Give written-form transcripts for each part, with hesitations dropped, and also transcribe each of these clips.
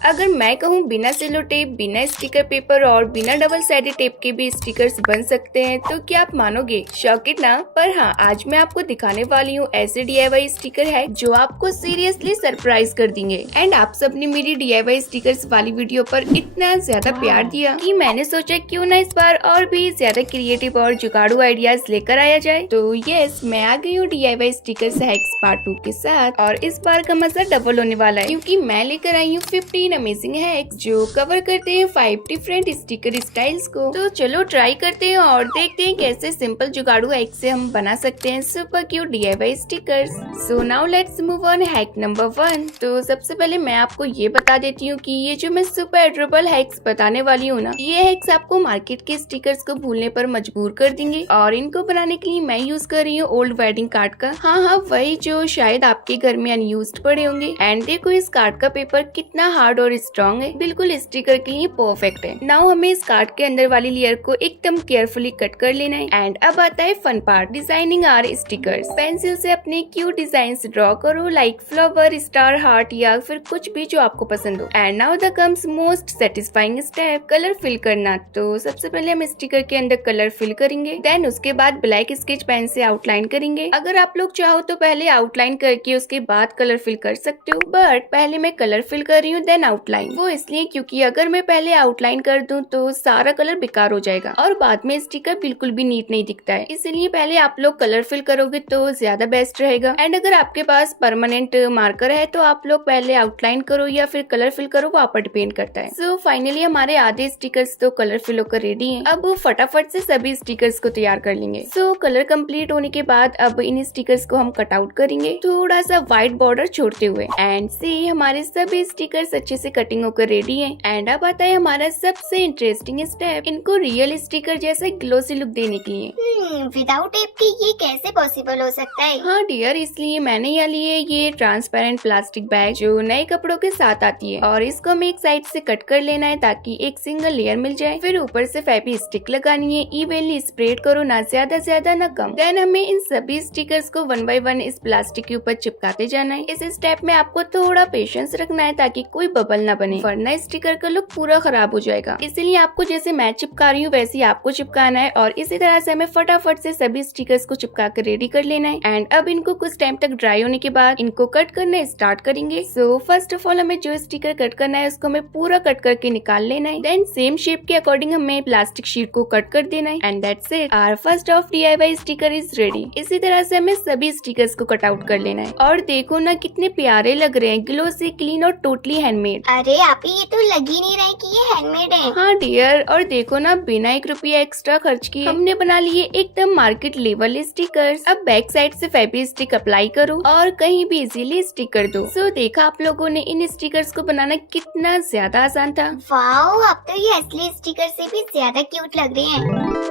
अगर मैं कहूँ बिना सेलो टेप, बिना स्टिकर पेपर और बिना डबल साइडेड टेप के भी स्टिकर्स बन सकते हैं तो क्या आप मानोगे? शॉकिड ना? पर हाँ, आज मैं आपको दिखाने वाली हूँ ऐसे DIY स्टिकर है जो आपको सीरियसली सरप्राइज कर देंगे। एंड आप सबने मेरी DIY स्टिकर्स वाली वीडियो पर इतना ज्यादा प्यार दिया कि मैंने सोचा क्यों ना इस बार और भी ज्यादा क्रिएटिव और जुगाड़ू आइडियाज लेकर आया जाए। तो यस, मैं आ गई हूँ DIY स्टिकर्स हैक्स पार्ट 2 के साथ और इस बार का मजा डबल होने वाला है क्योंकि मैं लेकर आई हूँ 15 अमेजिंग हैक्स जो कवर करते हैं 5 डिफरेंट स्टिकर स्टाइल्स को। तो चलो ट्राई करते हैं और देखते हैं कैसे सिंपल जुगाड़ू हैक से हम बना सकते हैं super cute DIY stickers. So now let's move on hack number 1। तो सबसे पहले मैं आपको ये बता देती हूँ कि ये जो मैं सुपर एडोरेबल हैक्स बताने वाली हूँ ना, ये हैक्स आपको मार्केट के स्टिकर्स को भूलने पर मजबूर कर देंगे। और इनको बनाने के लिए मैं यूज कर रही हूँ ओल्ड वेडिंग कार्ड का। हाँ, वही जो शायद आपके घर में अनयूज्ड पड़े होंगे। एंड देखो इस कार्ड का पेपर कितना हार्ड और स्ट्रॉन्ग है, बिल्कुल स्टिकर के लिए परफेक्ट है। नाउ हमें इस कार्ड के अंदर वाली लेयर को एकदम केयरफुली कट कर लेना है। एंड अब आता है fun part, designing our stickers. Pencil से अपने क्यूट डिजाइन ड्रॉ करो, लाइक फ्लावर, स्टार, हार्ट या फिर कुछ भी जो आपको पसंद हो। And now the comes most satisfying step, colour fill करना। तो सबसे पहले हम स्टिकर के अंदर कलर फिल करेंगे, देन उसके बाद ब्लैक स्केच पेन से आउटलाइन करेंगे। अगर आप लोग चाहो तो पहले आउटलाइन करके उसके बाद कलर फिल कर सकते हो, बट पहले मैं कलर फिल कर रही हूँ देन आउटलाइन। वो इसलिए क्योंकि अगर मैं पहले आउटलाइन कर दूं तो सारा कलर बेकार हो जाएगा और बाद में स्टिकर बिल्कुल भी नीट नहीं दिखता है। इसलिए पहले आप लोग कलर फिल करोगे तो ज्यादा बेस्ट रहेगा। एंड अगर आपके पास परमानेंट मार्कर है तो आप लोग पहले आउटलाइन करो या फिर कलर फिल करो, वो आप पर डिपेंड करता है। सो फाइनली हमारे आधे स्टिकर्स तो कलर फिल होकर रेडी है। अब फटाफट से सभी स्टिकर्स को तैयार कर लेंगे। सो कलर कंप्लीट होने के बाद अब इन स्टिकर्स को हम कट आउट करेंगे थोड़ा सा व्हाइट बॉर्डर छोड़ते हुए। एंड से हमारे सभी स्टिकर्स अच्छे से कटिंग होकर रेडी है। एंड अब आता है हमारा सबसे इंटरेस्टिंग स्टेप, इनको रियल स्टिकर जैसा ग्लोसी लुक देने के लिए। विदाउट टेप के ये कैसे पॉसिबल हो सकता है? हाँ डियर, इसलिए मैंने यहाँ लिए ये ट्रांसपेरेंट प्लास्टिक बैग जो नए कपड़ों के साथ आती है और इसको हमें एक साइड से कट कर लेना है ताकि एक सिंगल लेयर मिल जाए। फिर ऊपर से फेवी स्टिक लगानी है, इवनली स्प्रेड करो, ना ज्यादा ना कम। देन हमें इन सभी स्टिकर्स को 1 बाय 1 इस प्लास्टिक के ऊपर चिपकाते जाना है। इस स्टेप में आपको थोड़ा पेशेंस रखना है ताकि कोई बबल ना बने, वरना स्टिकर का लुक पूरा खराब हो जाएगा। इसीलिए आपको जैसे मैं चिपका रही हूँ वैसे ही आपको चिपकाना है और इसी तरह से हमें फटाफट से सभी स्टिकर्स को चिपका कर रेडी कर लेना है। एंड अब इनको कुछ टाइम तक ड्राई होने के बाद इनको कट करना स्टार्ट करेंगे। सो फर्स्ट ऑफ ऑल हमें जो स्टिकर कट करना है उसको हमें पूरा कट करके निकाल लेना है। देन सेम शेप के अकॉर्डिंग हमें प्लास्टिक शीट को कट कर देना है। And that's it, our first of DIY sticker is ready. इसी तरह से हमें सभी स्टिकर्स को कट आउट कर लेना है। और देखो ना कितने प्यारे लग रहे हैं, ग्लोसी, क्लीन और टोटली हैंडमेड। अरे आप ये तो लग ही नहीं रहा है कि ये हैंडमेड है। हाँ डियर, और देखो ना बिना 1 रुपया एक्स्ट्रा खर्च किए हमने बना लिए एकदम मार्केट लेवल स्टिकर्स। अब बैक साइड से फेवी स्टिक अप्लाई करो और कहीं भी इजीली स्टिक कर दो। सो देखा आप लोगों ने इन स्टिकर्स को बनाना कितना ज्यादा आसान था। वाओ, अब तो ये असली स्टिकर से भी ज्यादा क्यूट लग रहे हैं।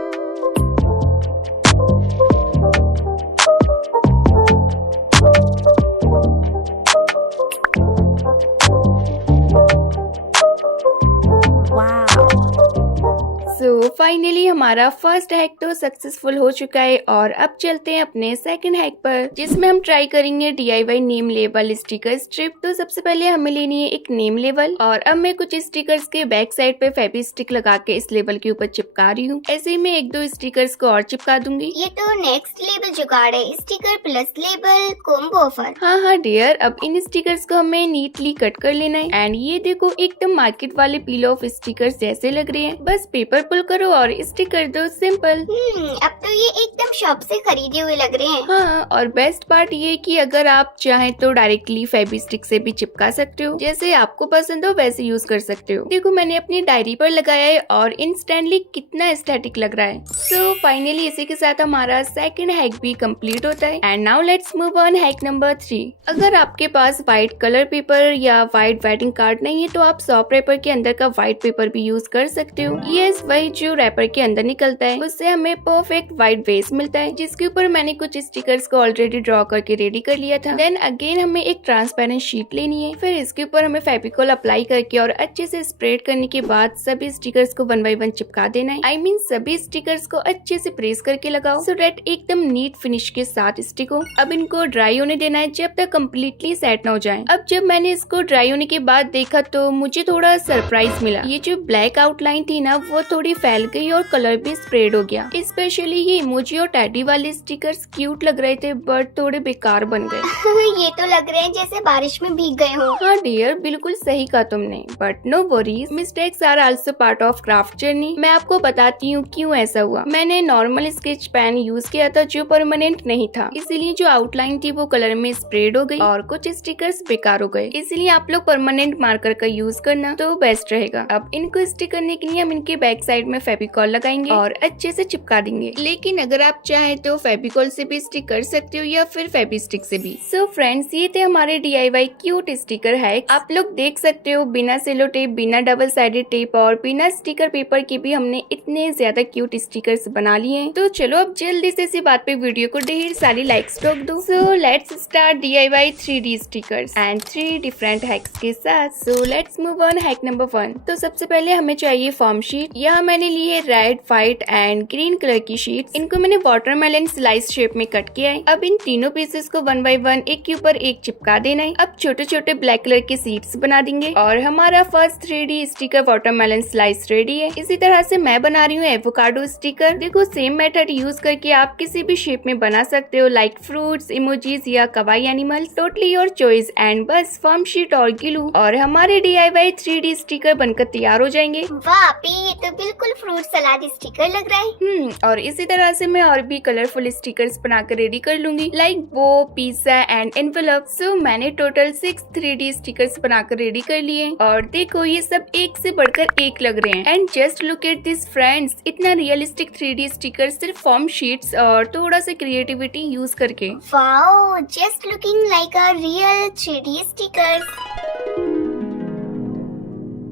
सो फाइनली हमारा फर्स्ट हैक तो सक्सेसफुल हो चुका है और अब चलते हैं अपने सेकंड हैक पर, जिसमें हम ट्राई करेंगे DIY name label sticker strip. तो सबसे पहले हमें लेनी है एक नेम लेबल और अब मैं कुछ स्टिकर्स के बैक साइड पे फेवी स्टिक लगा के इस लेबल के ऊपर चिपका रही हूँ। ऐसे ही मैं 1-2 स्टिकर्स को और चिपका दूंगी। ये तो नेक्स्ट लेवल जुगाड़ है, sticker plus label combo offer. हाँ डियर, अब इन स्टिकर्स को हमें नीटली कट कर लेना है। एंड ये देखो एकदम मार्केट वाले पील ऑफ स्टिकर्स जैसे लग रहे हैं, बस पेपर पुल करो और स्टिक कर दो, सिंपल। अब तो ये एकदम शॉप से खरीदे हुए लग रहे हैं। हाँ, और बेस्ट पार्ट ये कि अगर आप चाहें तो डायरेक्टली फेवी स्टिक से भी चिपका सकते हो, जैसे आपको पसंद हो वैसे यूज कर सकते हो। देखो मैंने अपनी डायरी पर लगाया है और इंस्टेंटली कितना एस्थेटिक लग रहा है। सो फाइनली इसी के साथ हमारा सेकंड हैक भी कंप्लीट होता है। And now let's move on hack number 3। अगर आपके पास व्हाइट कलर पेपर या व्हाइट वेडिंग कार्ड नहीं है तो आप सॉफ्ट पेपर के अंदर का व्हाइट पेपर भी यूज कर सकते हो। यस, वही जो पेपर के अंदर निकलता है उससे हमें परफेक्ट व्हाइट बेस मिलता है, जिसके ऊपर मैंने कुछ स्टिकर्स को ऑलरेडी ड्रॉ करके रेडी कर लिया था। देन अगेन हमें एक ट्रांसपेरेंट शीट लेनी है, फिर इसके ऊपर हमें फेविकोल अप्लाई करके और अच्छे से स्प्रेड करने के बाद सभी स्टिकर्स को 1 बाय 1 चिपका देना है। आई मीन सभी स्टिकर्स को अच्छे से प्रेस करके लगाओ सो डेट एकदम नीट फिनिश के साथ स्टिक हो। अब इनको ड्राई होने देना है जब तक कम्प्लीटली सेट ना हो जाए। अब जब मैंने इसको ड्राई होने के बाद देखा तो मुझे थोड़ा सरप्राइज मिला। ये जो ब्लैक आउटलाइन थी ना वो थोड़ी फैल गई और कलर भी स्प्रेड हो गया। स्पेशली ये इमोजी और टैडी वाले स्टिकर्स क्यूट लग रहे थे बट थोड़े बेकार बन गए। ये तो लग रहे हैं जैसे बारिश में भीग गए हो। हाँ डियर, बिल्कुल सही कहा तुमने, but no worries, mistakes are also part of craft journey. मैं आपको बताती हूँ क्यों ऐसा हुआ। मैंने नॉर्मल स्केच पेन यूज किया था जो परमानेंट नहीं था, इसीलिए जो आउटलाइन थी वो कलर में स्प्रेड हो गई और कुछ स्टिकर्स बेकार हो गए। इसलिए आप लोग परमानेंट मार्कर का यूज करना तो बेस्ट रहेगा। अब इनको स्टिक करने के लिए हम इनके बैक साइड में फेविकॉल लगाएंगे और अच्छे से चिपका देंगे। लेकिन अगर आप चाहे तो फेविकॉल से भी स्टिक कर सकते हो या फिर फेविस्टिक से भी। सो फ्रेंड्स, ये थे हमारे DIY क्यूट स्टिकर हैक्स। आप लोग देख सकते हो बिना सेलो टेप, बिना डबल साइडेड टेप और बिना स्टिकर पेपर के भी हमने इतने ज्यादा क्यूट स्टिकर्स बना लिए हैं। तो चलो अब जल्दी से इसी बात पे वीडियो को ढेर सारी लाइक्स ठोक दो। So let's start DIY 3D stickers and 3 different hacks के साथ। So let's move on hack number 1। तो सबसे पहले हमें चाहिए फॉर्म शीट। यहाँ मैंने ली है red, white and green colour की शीट। इनको मैंने वाटरमेलन स्लाइस शेप में कट किया है। अब इन तीनों पीसेस को 1 बाय 1 एक के ऊपर एक चिपका देना है। अब छोटे छोटे ब्लैक कलर के सीड्स बना देंगे और हमारा first 3D sticker watermelon slice ready है। इसी तरह से मैं बना रही हूँ एवोकाडो स्टिकर। देखो सेम मेथड यूज करके आप किसी भी शेप में बना सकते हो, लाइक फ्रूट्स, इमोजीज या kawaii animals, totally your choice. And बस फॉर्म शीट और ग्लू और हमारे DIY 3D स्टिकर बनकर तैयार हो जाएंगे। वाह पे, ये तो बिल्कुल फ्रूट सलाद स्टिकर लग रहा है। और इसी तरह से मैं और भी कलरफुल स्टिकर्स बनाकर रेडी कर लूंगी, लाइक बो, पिज्जा एंड एनवेलप। सो मैंने टोटल 6 3D स्टिकर्स बनाकर रेडी कर लिए और देखो ये सब एक से बढ़कर एक लग रहे हैं। And just look at this friends, इतना रियलिस्टिक 3D स्टिकर सिर्फ फॉर्म शीट्स और थोड़ा सा क्रिएटिविटी यूज करके। Wow, just looking like a real 3D stickers.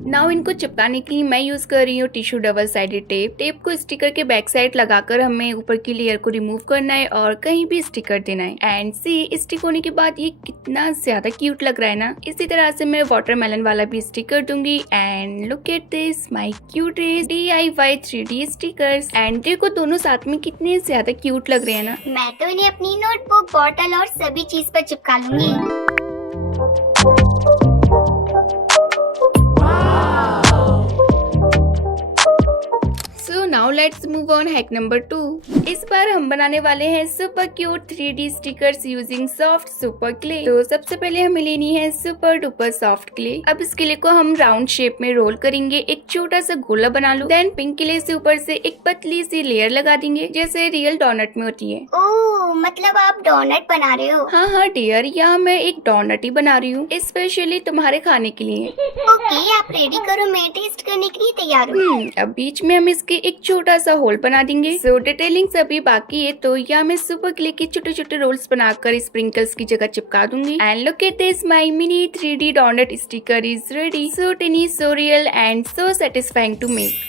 Now इनको चिपकाने के लिए मैं यूज कर रही हूँ tissue double sided tape. Tape को स्टिकर के बैक साइड लगाकर हमें ऊपर की लेयर को रिमूव करना है और कहीं भी स्टिकर देना है। एंड सी, स्टिक होने के बाद ये कितना ज्यादा क्यूट लग रहा है ना। इसी तरह से मैं वाटरमेलन वाला भी स्टिकर दूंगी। And look at this my cutest DIY 3D stickers. And देखो दोनों साथ में कितने ज्यादा क्यूट लग रहे हैं ना। मैं तो इन्हें अपनी नोटबुक, बॉटल और सभी चीज पर चिपका लूंगी। So now let's move on hack number 2। इस बार हम बनाने वाले हैं super cute 3D stickers using soft super clay. तो सबसे पहले हमें लेनी है सुपर डुपर सॉफ्ट क्ले। अब इस क्ले को हम राउंड शेप में रोल करेंगे, एक छोटा सा गोला बना लो। देन पिंक क्ले से ऊपर से एक पतली सी लेयर लगा देंगे जैसे रियल डोनट में होती है। ओह, मतलब आप डोनट बना रहे हो? हाँ डियर, यहाँ मैं एक डोनट ही बना रही हूँ स्पेशली तुम्हारे खाने के लिए। ओके, आप रेडी करो, मैं टेस्ट करने के लिए तैयार हूँ। अब बीच में हम इसके एक छोटा सा होल बना देंगे। सो डिटेलिंग अभी बाकी है, तो यहाँ मैं सुपर क्ले के छोटे छोटे रोल्स बनाकर स्प्रिंकल्स की जगह चिपका दूंगी। And look at this, my mini 3D donut sticker is ready. So tiny, so real and so satisfying to make.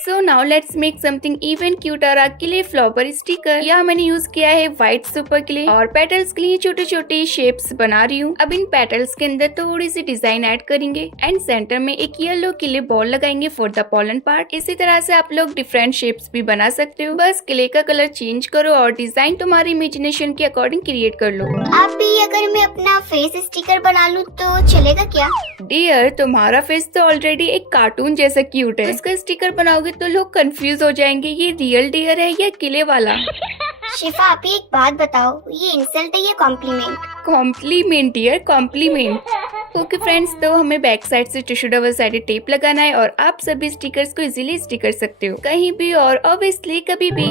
So now let's make something even cuter, a clay flower sticker। यहाँ मैंने use किया है white super clay और petals के लिए छोटे छोटे shapes बना रही हूँ। अब इन पेटल्स के अंदर थोड़ी सी डिजाइन ऐड करेंगे एंड सेंटर में एक येलो क्ले बॉल लगाएंगे फॉर द पॉलन पार्ट। इसी तरह से आप लोग डिफरेंट शेप्स भी बना सकते हो, बस क्ले का कलर चेंज करो और डिजाइन तुम्हारी इमेजिनेशन के अकॉर्डिंग क्रिएट कर लो। आप भी अगर मैं अपना फेस स्टिकर बना लूँ तो चलेगा क्या? डियर, तुम्हारा फेस तो ऑलरेडी एक कार्टून जैसा क्यूट है, उसका स्टिकर बनाओगे तो लोग कंफ्यूज हो जाएंगे ये रियल डियर है या किले वाला। शिफा, आप ही एक बात बताओ, ये इंसल्ट है या compliment? Compliment dear, compliment. Okay friends, तो हमें बैक साइड से टिश्यू डबल साइडेड टेप लगाना है और आप सभी स्टिकर्स को इजीली स्टिक कर सकते हो कहीं भी और ऑब्वियसली कभी भी।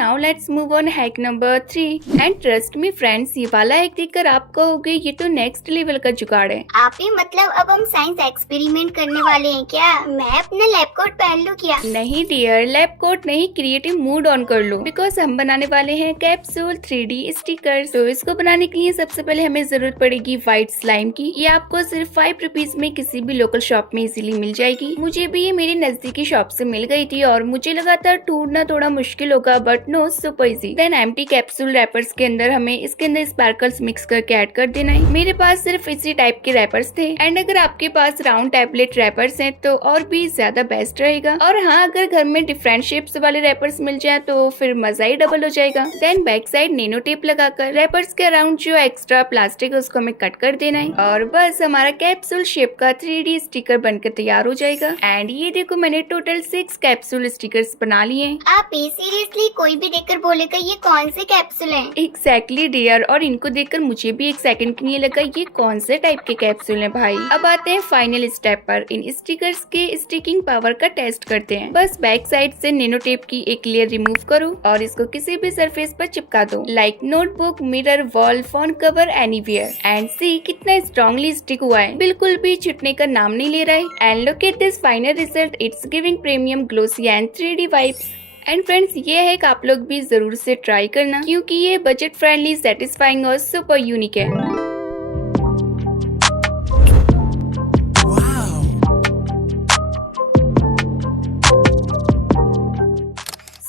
Now let's move on hack number 3 and trust me friends, ये वाला हैक देखकर आप कहोगे ये तो नेक्स्ट लेवल का जुगाड़ है। आप ही मतलब अब हम साइंस एक्सपेरिमेंट करने वाले हैं क्या? मैं अपना लैब कोट पहन लूं क्या? नहीं डियर, लैब कोट नहीं, क्रिएटिव मूड ऑन कर लो बिकॉज हम बनाने वाले हैं कैप्सूल 3D स्टिकर्स। तो इसको बनाने के लिए सबसे पहले हमें जरूरत पड़ेगी व्हाइट स्लाइम की। ये आपको सिर्फ 5 रुपीज में किसी भी लोकल शॉप में इजीली मिल जाएगी। मुझे भी ये मेरी नजदीकी शॉप से मिल गई थी और मुझे लगातार ढूंढना थोड़ा मुश्किल होगा but no, super easy. Then empty capsule wrappers के अंदर हमें इसके अंदर स्पार्कल्स मिक्स करके ऐड कर देना है। मेरे पास सिर्फ इसी टाइप के रैपर्स थे एंड अगर आपके पास राउंड टैबलेट रैपर्स हैं तो और भी ज्यादा बेस्ट रहेगा। और हाँ, अगर घर में डिफरेंट शेप्स वाले रैपर्स मिल जाए तो फिर मजा ही डबल हो जाएगा। Then back side nano tape लगाकर रैपर्स के अराउंड जो एक्स्ट्रा प्लास्टिक है उसको हमें कट कर देना है और बस हमारा कैप्सूल शेप का 3D स्टिकर बनकर तैयार हो जाएगा। एंड ये देखो, मैंने टोटल 6 कैप्सूल स्टिकर्स बना लिए हैं। आप सीरियसली कोई भी देखकर बोलेगा ये कौन से कैप्सूल हैं? एग्जैक्टली डियर, और इनको देखकर मुझे भी एक सेकंड के लिए लगा ये कौन से टाइप के कैप्सूल हैं भाई। अब आते हैं फाइनल स्टेप पर, इन स्टिकर्स के स्टिकिंग पावर का टेस्ट करते हैं। बस बैक साइड से नैनो टेप की एक लेयर रिमूव करो और इसको किसी भी सरफेस पर चिपका दो, like notebook, mirror, wall, phone cover, anywhere. And see कितना स्ट्रॉन्गली स्टिक हुआ है, बिल्कुल भी छूटने का नाम नहीं ले रहा है। And look at this final result, it's giving premium glossy and 3D vibes. And friends, ये है कि आप लोग भी जरूर से ट्राई करना क्योंकि ये बजट फ्रेंडली, सेटिस्फाइंग और सुपर यूनिक है।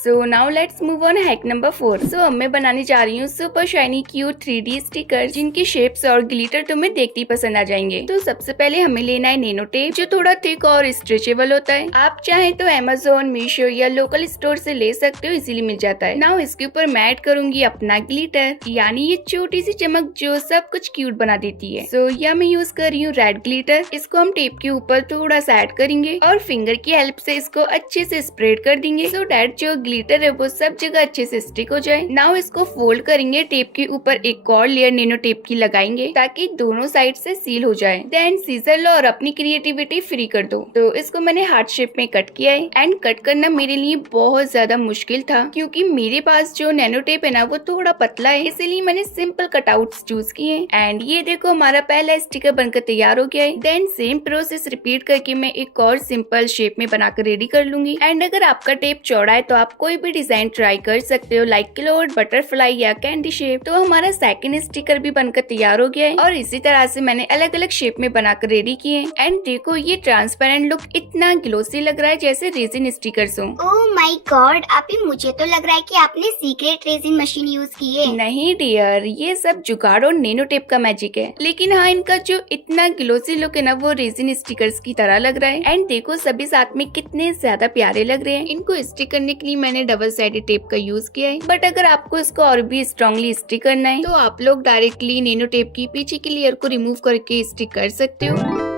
So now let's move on hack number 4। सो अब मैं बनाने जा रही हूँ super shiny cute 3D sticker जिनकी शेप्स और ग्लिटर तुम्हें देखते ही पसंद आ जाएंगे। तो सबसे पहले हमें लेना है नैनो टेप जो थोड़ा थिक और स्ट्रेचेबल होता है। आप चाहे तो अमेज़न, मीशो या लोकल स्टोर से ले सकते हो, इजीली मिल जाता है। नाउ इसके ऊपर मैं ऐड करूंगी अपना ग्लिटर, यानी ये छोटी सी चमक जो सब कुछ क्यूट बना देती है। सो यह मैं यूज कर रही हूँ रेड ग्लिटर। इसको हम टेप के ऊपर थोड़ा सा ऐड करेंगे और फिंगर की हेल्प से इसको अच्छे से स्प्रेड कर देंगे सो डैट जो ग्लिटर है वो सब जगह अच्छे से स्टिक हो जाए। नाउ इसको फोल्ड करेंगे, टेप के ऊपर एक और लेयर नैनो टेप की लगाएंगे ताकि दोनों साइड से सील हो जाए। देन सीजर लो और अपनी क्रिएटिविटी फ्री कर दो। तो इसको मैंने हार्ट शेप में कट किया है एंड कट करना मेरे लिए बहुत ज्यादा मुश्किल था क्योंकि मेरे पास जो नैनो टेप है ना वो थोड़ा पतला है, इसीलिए मैंने सिंपल कटआउट्स चूज किए। एंड ये देखो, हमारा पहला स्टिकर बनकर तैयार हो गया है। देन सेम प्रोसेस रिपीट करके मैं एक और सिंपल शेप में बनाकर रेडी कर लूंगी। एंड अगर आपका टेप चौड़ा है तो आप कोई भी डिजाइन ट्राई कर सकते हो, लाइक क्लोड, बटरफ्लाई या कैंडी शेप। तो हमारा सेकंड स्टिकर भी बनकर तैयार हो गया है और इसी तरह से मैंने अलग अलग शेप में बनाकर रेडी किए। एंड देखो, ये ट्रांसपेरेंट लुक इतना ग्लोसी लग रहा है जैसे रेजिन स्टिकर्स हो। ओह माय गॉड, अभी मुझे तो लग रहा है कि आपने सीक्रेट रेजिन मशीन यूज की है। नहीं डियर, ये सब जुगाड़ और नैनो टेप का मैजिक है। लेकिन हाँ, इनका जो इतना ग्लोसी लुक है ना वो रेजिन स्टिकर्स की तरह लग रहा है। एंड देखो, सभी साथ में कितने ज्यादा प्यारे लग रहे हैं। इनको स्टिक करने के लिए मैंने डबल साइडेड टेप का यूज किया है, बट अगर आपको इसको और भी स्ट्रॉन्गली स्टिक करना है तो आप लोग डायरेक्टली नैनो टेप की पीछे की लेयर को रिमूव करके स्टिक कर सकते हो।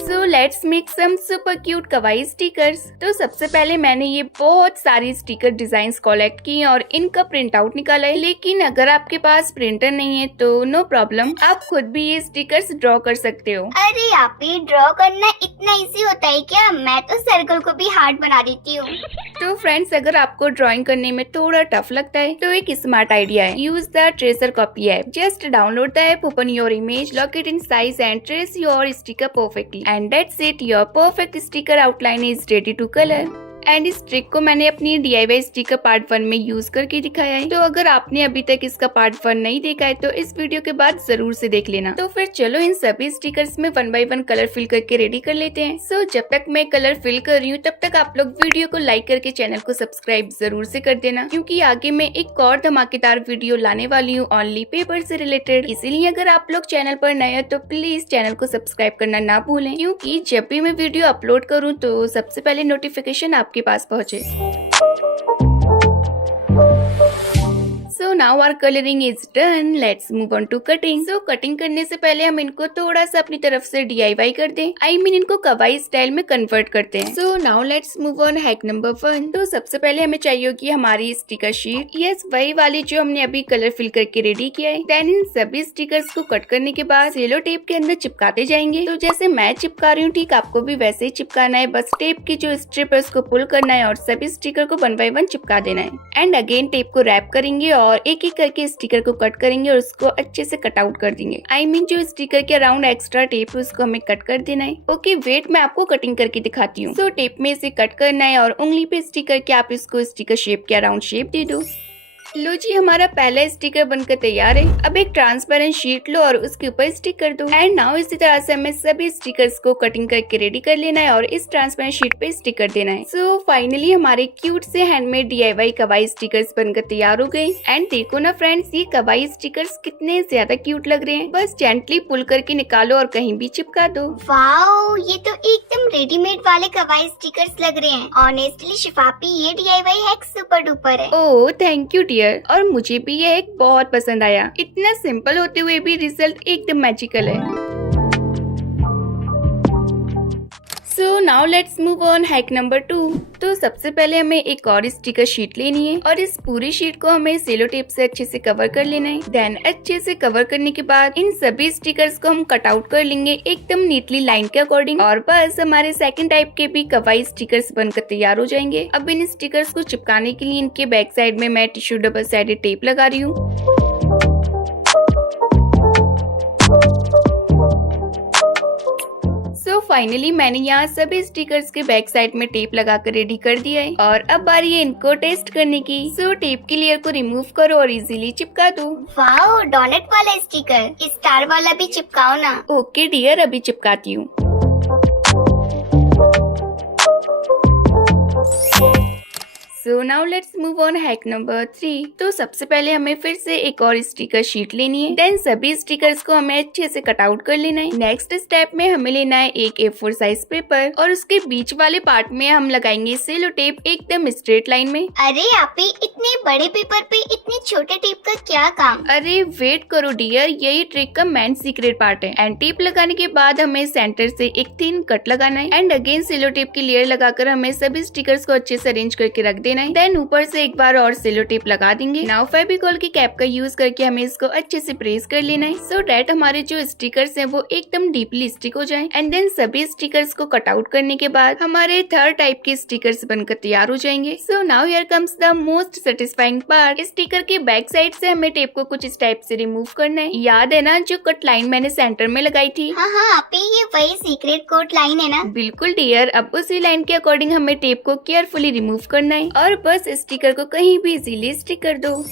So let's make some super cute kawaii stickers. तो सबसे पहले मैंने ये बहुत सारी स्टिकर डिजाइन्स कलेक्ट की और इनका प्रिंट आउट निकाला है। लेकिन अगर आपके पास प्रिंटर नहीं है तो नो प्रॉब्लम, आप खुद भी ये स्टिकर्स ड्रॉ कर सकते हो। अरे आप ही, ड्रॉ करना इतना इजी होता है क्या? मैं तो सर्कल को भी हार्ड बना देती हूँ। तो फ्रेंड्स, अगर आपको ड्राइंग करने में थोड़ा टफ लगता है तो एक स्मार्ट आइडिया है, use the tracer copy app. Just download the app, open your image, lock it in size and trace your sticker perfectly and that's it, your perfect sticker outline is ready to colour. And इस trick को मैंने अपनी DIY sticker part 1 में use करके दिखाया है। तो अगर आपने अभी तक इसका पार्ट 1 नहीं देखा है तो इस वीडियो के बाद जरूर से देख लेना। तो फिर चलो इन सभी स्टिकर्स में 1 बाय 1 कलर फिल करके रेडी कर लेते हैं। सो जब तक मैं कलर फिल कर रही हूँ तब तक आप लोग वीडियो को लाइक करके चैनल को सब्सक्राइब जरूर से कर देना क्योंकि आगे मैं एक और धमाकेदार वीडियो लाने वाली हूँ ओनली पेपर से रिलेटेड। इसीलिए अगर आप लोग चैनल पर नए हो तो प्लीज चैनल को सब्सक्राइब करना ना भूलें क्योंकि जब भी मैं वीडियो अपलोड करूँ तो सबसे पहले नोटिफिकेशन आपके पास पहुँचे। So now our colouring is done, let's move on to cutting. So cutting करने से पहले हम इनको थोड़ा सा अपनी तरफ से DIY कर दें, इनको कवाई स्टाइल में कन्वर्ट करते हैं। So now let's move on hack number 1। तो सबसे पहले हमें चाहिए होगी हमारी स्टिकर शीट, यस वही वाली जो हमने अभी कलर फिल करके रेडी किया है। देन इन सभी स्टिकर्स को कट करने के बाद सेलो टेप के अंदर चिपकाते जाएंगे। तो जैसे मैं चिपका रही हूँ ठीक आपको भी वैसे ही चिपकाना है, बस टेप की जो स्ट्रिप है उसको पुल करना है और सभी स्टिकर को 1 बाय 1 चिपका देना है। एंड अगेन टेप को रैप करेंगे और एक एक करके स्टिकर को कट करेंगे और उसको अच्छे से कट आउट कर देंगे। जो स्टिकर के अराउंड एक्स्ट्रा टेप है उसको हमें कट कर देना है। ओके वेट मैं आपको कटिंग करके दिखाती हूँ। सो टेप में इसे कट करना है और उंगली पे स्टिकर के आप इसको स्टिकर शेप के अराउंड शेप दे दो। लो जी हमारा पहला स्टिकर बनकर तैयार है। अब एक ट्रांसपेरेंट शीट लो और उसके ऊपर स्टिक कर दो। एंड नाउ इसी तरह से हमें सभी स्टिकर्स को कटिंग करके रेडी कर लेना है और इस ट्रांसपेरेंट शीट पे स्टिक कर देना है। सो फाइनली हमारे क्यूट से हैंडमेड DIY कवाई स्टिकर्स बनकर तैयार हो गए। एंड देखो ना फ्रेंड्स, ये कवाई स्टिकर्स कितने ज्यादा क्यूट लग रहे हैं। बस जेंटली पुल करके निकालो और कहीं भी चिपका दो। वाओ, ये तो एकदम रेडीमेड वाले कवाई स्टिकर्स लग रहे हैं। ऑनेस्टली शिफापी, ये DIY हैक सुपर डुपर है। ओह थैंक यू डियर, और मुझे भी ये एक बहुत पसंद आया। इतना सिंपल होते हुए भी रिजल्ट एकदम मैजिकल है। So now let's move on hack number 2। तो सबसे पहले हमें एक और स्टिकर शीट लेनी है और इस पूरी शीट को हमें सेलो टेप से अच्छे से कवर कर लेना है। देन अच्छे से कवर करने के बाद इन सभी स्टिकर्स को हम कट आउट कर लेंगे एकदम नीटली लाइन के अकॉर्डिंग, और बस हमारे सेकंड टाइप के भी कवाई स्टिकर्स बनकर तैयार हो जाएंगे। अब इन स्टिकर्स को चिपकाने के लिए इनके बैक साइड में मैं टिश्यू डबल साइडेड टेप लगा रही हूँ। सो फाइनली मैंने यहाँ सभी स्टिकर्स के बैक साइड में टेप लगाकर रेडी कर दिया है और अब बारी है इनको टेस्ट करने की। सो टेप की लेयर को रिमूव करो और इजीली चिपका दो। वाओ, डोनट वाला स्टिकर, स्टार वाला भी चिपकाओ ना। ओके डियर, अभी चिपकाती हूँ। So now let's move on hack number 3। तो सबसे पहले हमें फिर से एक और स्टिकर शीट लेनी है। देन सभी स्टिकर्स को हमें अच्छे से कट आउट कर लेना है। नेक्स्ट स्टेप में हमें लेना है एक A4 साइज पेपर और उसके बीच वाले पार्ट में हम लगाएंगे सेलो टेप एकदम स्ट्रेट लाइन में। अरे आपी, इतने बड़े पेपर पे इतने छोटे टेप का क्या काम? अरे वेट करो डियर, यही ट्रिक का मेन सीक्रेट पार्ट है। एंड टेप लगाने के बाद हमें सेंटर से एक थिन कट लगाना है एंड अगेन सेलो टेप की लेयर लगाकर हमें सभी स्टिकर्स को अच्छे से अरेंज करके रख देना है। देन ऊपर से एक बार और सेलो टेप लगा देंगे। नाउ फेविकॉल की कैप का यूज करके हमें इसको अच्छे से प्रेस कर लेना है सो डैट हमारे जो स्टिकर्स हैं वो एकदम डीपली स्टिक हो जाएं। एंड देन सभी स्टिकर्स को कट आउट करने के बाद हमारे थर्ड टाइप के स्टिकर्स बनकर तैयार हो जाएंगे। So now here comes the most satisfying part. Sticker के बैक साइड से हमें टेप को कुछ इस टाइप से रिमूव करना है। याद है ना जो कट लाइन मैंने सेंटर में लगाई थी? हाँ हाँ आपी, ये वही सीक्रेट कोड लाइन है ना? बिल्कुल डियर, अब उसी लाइन के अकॉर्डिंग हमें टेप को केयरफुली रिमूव करना है और बस स्टिकर को कहीं भी इजीली स्टिक कर दो।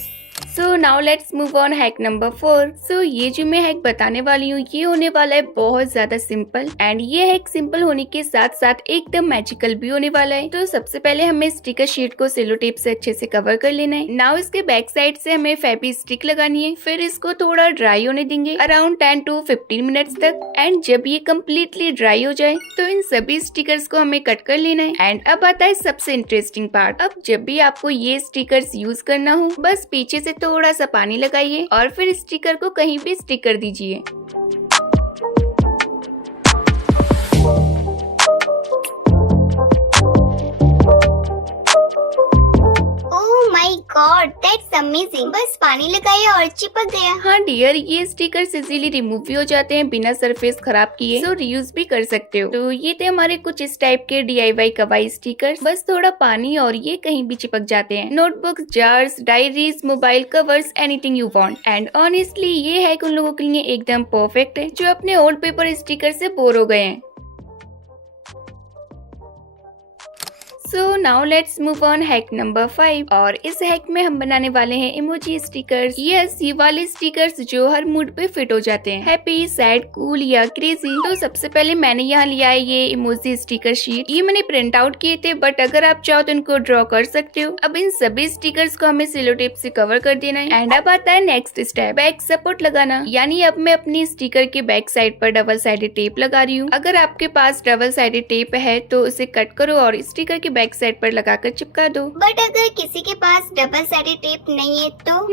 So now let's move on hack number 4। सो ये जो मैं हैक बताने वाली हूँ ये होने वाला है बहुत ज्यादा सिंपल एंड ये हैक सिंपल होने के साथ साथ एकदम मैजिकल भी होने वाला है। तो सबसे पहले हमें स्टिकर शीट को सेलो टेप से अच्छे से कवर कर लेना है। नाउ इसके बैक साइड से हमें फेबी स्टिक लगानी है, फिर इसको थोड़ा ड्राई होने देंगे अराउंड 10 to 15 मिनट्स तक। एंड जब ये कम्प्लीटली ड्राई हो जाए तो इन सभी स्टिकर्स को हमें कट कर लेना है। एंड अब आता है सबसे इंटरेस्टिंग पार्ट। अब जब भी आपको ये स्टिकर्स यूज करना हो बस पीछे से थोड़ा सा पानी लगाइए और फिर स्टिकर को कहीं भी स्टिक कर दीजिए। God, that's amazing. बस पानी लगाया और चिपक गया। हाँ डियर, ये स्टिकर्स इजीली रिमूव भी हो जाते हैं बिना सरफेस खराब किए, सो रीयूज भी कर सकते हो। तो ये थे हमारे कुछ इस टाइप के DIY कवाई स्टिकर्स। बस थोड़ा पानी और ये कहीं भी चिपक जाते हैं। Notebooks, jars, diaries, mobile covers, anything you want. And honestly ये हैक उन लोगों के लिए एकदम परफेक्ट है जो अपने ओल्ड पेपर स्टिकर से बोर हो गए हैं। So now let's move on hack number 5 और इस हैक में हम बनाने वाले हैं इमोजी स्टिकर्स। यस, ये वाले स्टिकर्स जो हर मूड पे फिट हो जाते हैं, हैप्पी, सैड, कूल या क्रेजी। तो सबसे पहले मैंने यहाँ लिया है ये इमोजी स्टिकर शीट। ये मैंने प्रिंट आउट किए थे बट अगर आप चाहो तो इनको ड्रॉ कर सकते हो। अब इन सभी स्टिकर्स को हमें सेलो टेप से कवर कर देना है। एंड अब आता है नेक्स्ट स्टेप, बैक सपोर्ट लगाना। यानी अब मैं अपनी स्टिकर के बैक साइड पर डबल साइडेड टेप लगा रही हूँ। अगर आपके पास डबल साइडेड टेप है तो उसे कट करो और स्टिकर के बैक साइड पर लगाकर चिपका दो। बट अगर किसी के पास डबल साइडेड टेप नहीं है तो?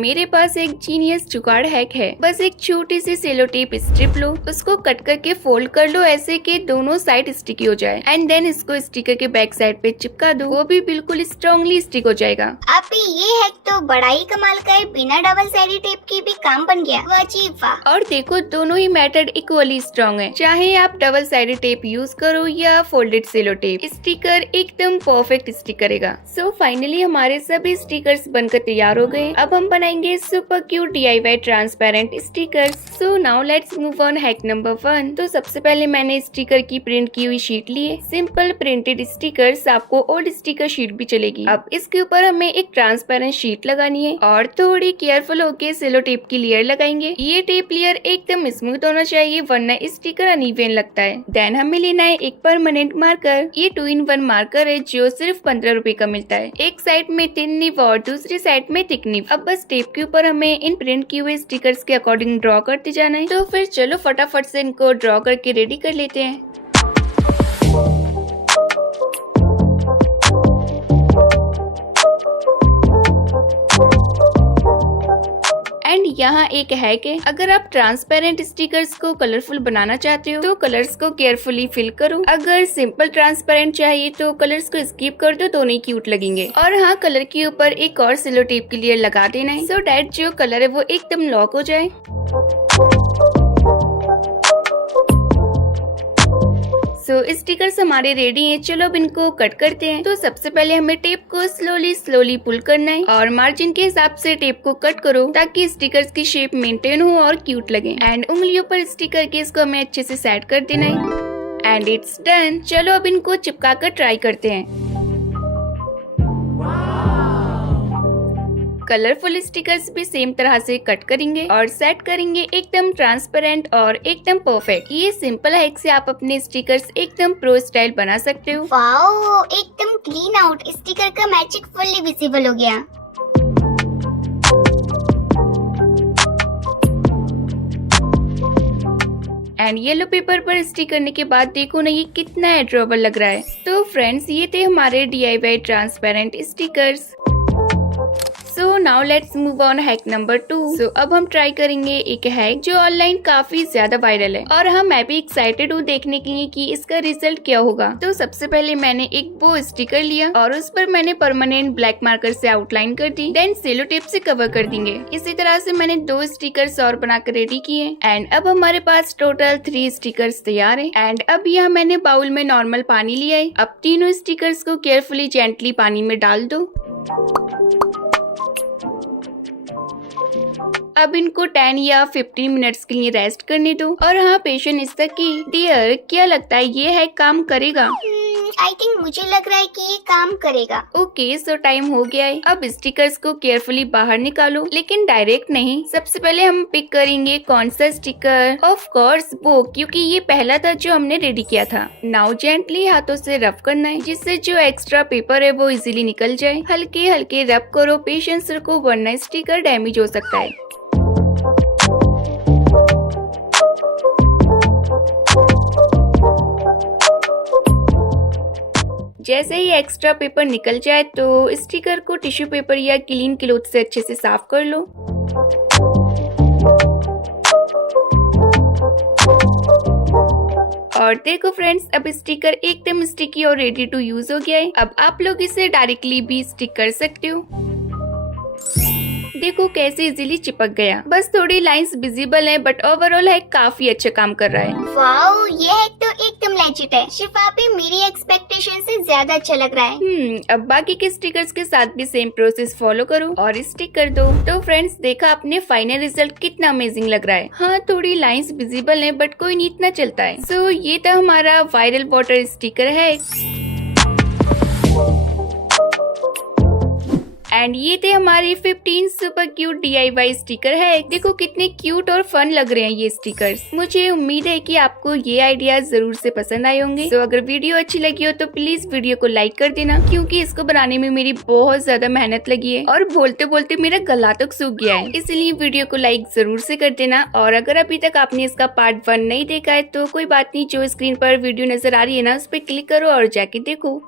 मेरे पास एक जीनियस जुगाड़ हैक है। बस एक छोटी सी सेलो टेप स्ट्रिप लो, उसको कट करके फोल्ड कर लो ऐसे कि दोनों साइड स्टिकी हो जाए, एंड देन इसको स्टिकर के बैक साइड पे चिपका दो। वो भी बिल्कुल स्ट्रॉन्गली स्टिक हो जाएगा। आप ये हैक तो बड़ा ही कमाल का है, बिना डबल साइडेड टेप के भी काम बन गया। वाह जी वाह। और देखो दोनों ही मेथड इक्वली स्ट्रॉन्ग है, चाहे आप डबल साइडेड टेप यूज करो या फोल्डेड सेलो टेप, स्टिकर एकदम परफेक्ट स्टिक करेगा। सो फाइनली हमारे सभी स्टिकर्स बनकर तैयार हो गए। अब हम बनाएंगे super cute DIY transparent stickers. So now let's move on hack number 1। तो सबसे पहले मैंने स्टिकर की प्रिंट की हुई शीट ली है। सिंपल प्रिंटेड स्टिकर्स, आपको ओल्ड स्टिकर शीट भी चलेगी। अब इसके ऊपर हमें एक ट्रांसपेरेंट शीट लगानी है और थोड़ी केयरफुल होके सेलो टेप की लेयर लगाएंगे। ये टेप लेयर एकदम स्मूथ होना चाहिए वरना स्टिकर अनइवन लगता है। देन हमें लेना है एक परमानेंट मार्कर। ये 2-in-1 मार्कर है जो सिर्फ 15 रुपए का मिलता है। एक साइड में थिन निब और दूसरी साइड में थिक निब। अब बस टेप के ऊपर हमें इन प्रिंट किए हुए स्टिकर्स के अकॉर्डिंग ड्रॉ करते जाना है। तो फिर चलो फटाफट से इनको ड्रॉ करके रेडी कर लेते हैं। एंड यहाँ एक हैक है, अगर आप ट्रांसपेरेंट स्टिकर्स को कलरफुल बनाना चाहते हो तो कलर्स को केयरफुली फिल करो। अगर सिंपल ट्रांसपेरेंट चाहिए तो कलर्स को स्किप कर दो, दोनों ही क्यूट लगेंगे। और हाँ, कलर के ऊपर एक और सेलो टेप की लेयर लगा देना है, सो डैट जो कलर है वो एकदम लॉक हो जाए। सो स्टिकर्स हमारे रेडी हैं, चलो अब इनको कट करते हैं। तो सबसे पहले हमें टेप को स्लोली पुल करना है और मार्जिन के हिसाब से टेप को कट करो ताकि स्टिकर्स की शेप मेंटेन हो और क्यूट लगे। एंड उंगलियों पर स्टिकर के इसको हमें अच्छे से सेट कर देना है। And it's done. चलो अब इनको चिपका कर ट्राई करते हैं। कलरफुल स्टिकर्स भी सेम तरह से कट करेंगे और सेट करेंगे एकदम ट्रांसपेरेंट और एकदम परफेक्ट। ये सिंपल हैक से आप अपने स्टिकर्स एकदम प्रो स्टाइल बना सकते हो। वाओ, एकदम क्लीन आउट। स्टिकर का मैजिक फुल्ली विजिबल हो गया। एंड येलो पेपर पर स्टिक करने के बाद देखो ना ये कितना एड्रेबल लग रहा है। तो फ्रेंड्स, ये थे हमारे DIY transparent stickers. So now let's move on hack number 2। सो अब हम ट्राई करेंगे एक हैक जो ऑनलाइन काफी ज्यादा वायरल है और हाँ, मैं भी एक्साइटेड हूँ देखने के लिए कि इसका रिजल्ट क्या होगा। तो सबसे पहले मैंने एक बो स्टिकर लिया और उस पर मैंने परमानेंट ब्लैक मार्कर से आउटलाइन कर दी, देन सेलो टेप से कवर कर देंगे। इसी तरह से मैंने 2 स्टिकर्स और बनाकर रेडी किए। एंड अब हमारे पास टोटल 3 स्टिकर्स तैयार है। एंड अब यहाँ मैंने बाउल में नॉर्मल पानी लिया है। अब तीनों स्टिकर्स को केयरफुली जेंटली पानी में डाल दो। अब इनको 10 या 15 मिनट्स के लिए रेस्ट करने दो। और हाँ, पेशेंट इस तक की। डियर, क्या लगता है ये है काम करेगा? आई थिंक मुझे लग रहा है कि ये काम करेगा। ओके, सो टाइम हो गया है। अब स्टिकर्स को केयरफुली बाहर निकालो, लेकिन डायरेक्ट नहीं। सबसे पहले हम पिक करेंगे कौन सा स्टिकर। ऑफ कोर्स वो, क्योंकि ये पहला था जो हमने रेडी किया था। नाउ जेंटली हाथों से रब करना है जिससे जो एक्स्ट्रा पेपर है वो इजीली निकल जाए। हल्के हल्के रब करो, पेशेंस रखो वरना स्टिकर डैमेज हो सकता है। जैसे ही एक्स्ट्रा पेपर निकल जाए तो स्टिकर को टिश्यू पेपर या क्लीन क्लॉथ से अच्छे से साफ कर लो। और देखो फ्रेंड्स, अब स्टिकर एकदम स्टिकी और रेडी टू यूज हो गया है। अब आप लोग इसे डायरेक्टली भी स्टिक कर सकते हो। देखो कैसे इजीली चिपक गया। बस थोड़ी लाइंस विजिबल है बट ओवरऑल है काफी अच्छा काम कर रहा है। वाओ, ये हैक तो एकदम लेजिट है। शिफापी, मेरी एक्सपेक्टेशन से ज्यादा अच्छा लग रहा है। अब बाकी के स्टिकर्स के साथ भी सेम प्रोसेस फॉलो करो और स्टिक कर दो। तो फ्रेंड्स, देखा आपने फाइनल रिजल्ट कितना अमेजिंग लग रहा है। हाँ, थोड़ी लाइंस विजिबल है बट कोई नहीं, इतना चलता है। सो ये था हमारा वायरल वाटर स्टिकर है। एंड ये थे हमारे 15 सुपर क्यूट DIY स्टिकर है। देखो कितने क्यूट और फन लग रहे हैं ये स्टिकर्स। मुझे उम्मीद है कि आपको ये आइडिया जरूर से पसंद आए होंगे। तो अगर वीडियो अच्छी लगी हो तो प्लीज वीडियो को लाइक कर देना, क्योंकि इसको बनाने में मेरी बहुत ज्यादा मेहनत लगी है और बोलते बोलते मेरा गला तक सूख गया है। इसलिए वीडियो को लाइक जरूर से कर देना। और अगर अभी तक आपने इसका पार्ट 1 नहीं देखा है तो कोई बात नहीं, जो स्क्रीन पर वीडियो नजर आ रही है ना, उस पर क्लिक करो और जाके देखो।